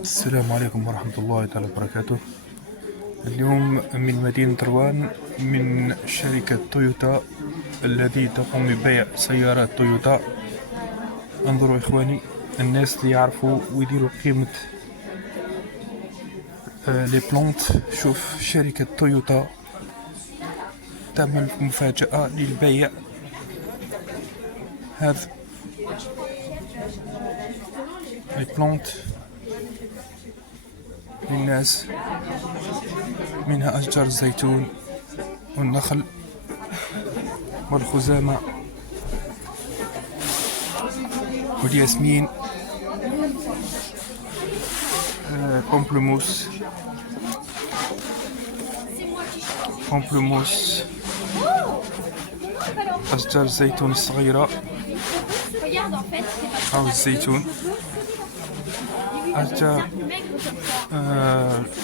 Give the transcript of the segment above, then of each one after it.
السلام عليكم ورحمة الله تعالى وبركاته. اليوم من مدينة روان من شركة تويوتا التي تقوم ببيع سيارات تويوتا. انظروا إخواني، الناس اللي يعرفوا ويديروا قيمة لي بلونت. شوف شركة تويوتا تعمل مفاجأة للبيع. هذا لي بلونت للناس، منها أشجار الزيتون والنخل والخزامة والياسمين، بومبلوموس أشجار الزيتون الصغيرة أو الزيتون، أشجار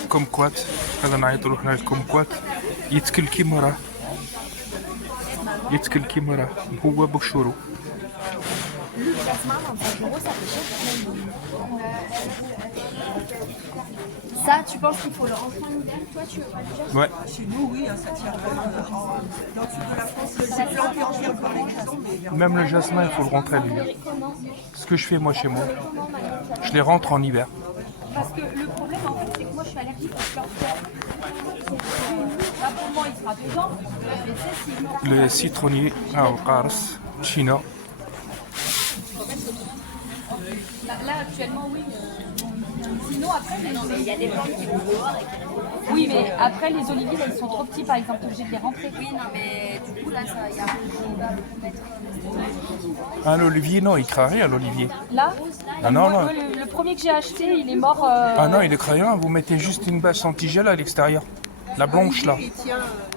كومكوات. هذا نعيطولو حنا الكومكوات، يتكل كيما راه هو بشورو. Ça, tu penses qu'il faut le rentrer en hiver? Toi, tu veux pas déjà? Ouais. Chez nous, oui, ça tient vraiment. Dans le sud de la France, c'est planté entièrement dans les maisons, mais Même le jasmin, il faut le rentrer à l'hiver. Ce que je fais moi chez moi, je les rentre en hiver. Parce que le problème, en fait, c'est que moi, je suis allergique aux fleurs. Là, pour moi, il sera dedans. Mais tu sais, Le citronnier à Qars, China. là, actuellement, oui. Sinon, après, il y a des plantes qui vont dehors. Oui, mais après, les oliviers, là, ils sont trop petits, par exemple, obligé de les rentrer. Oui, non, mais du coup, là, il y a Ah, l'olivier, non, il craint rien, l'olivier. Là, Ah non, non. Le premier que j'ai acheté, il est mort. Ah non, il est craint rien, vous mettez juste une bâche antigel à l'extérieur. La blanche, là.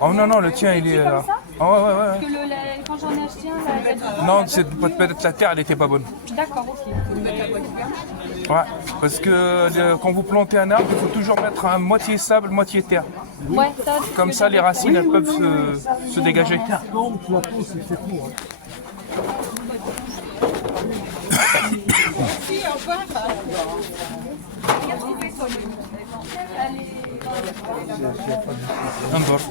Oh non, non, le tien, il est là. Ah ouais, ouais, ouais. Parce que quand j'en ai acheté un, là, il y a du- Non, c'est peut-être la terre, elle était pas bonne. D'accord, ok. Ouais, parce que quand vous plantez un arbre, il faut toujours mettre un moitié sable, moitié terre. Ouais, ça, Comme ça, les racines, elles peuvent se dégager. انظر،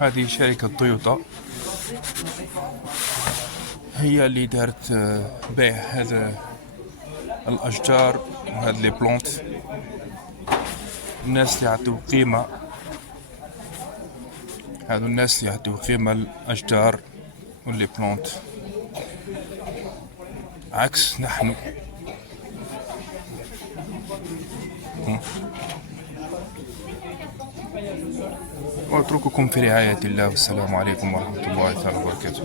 هذه شركة تويوتا هي اللي دارت بيع هذا الأشجار وهذه لي بلونت. الناس اللي يعطيو قيمة، هذو الناس اللي يعطيو قيمة الأشجار واللي بلونت، عكس نحن. وأترككم في رعاية الله، والسلام عليكم ورحمة الله تعالى وبركاته.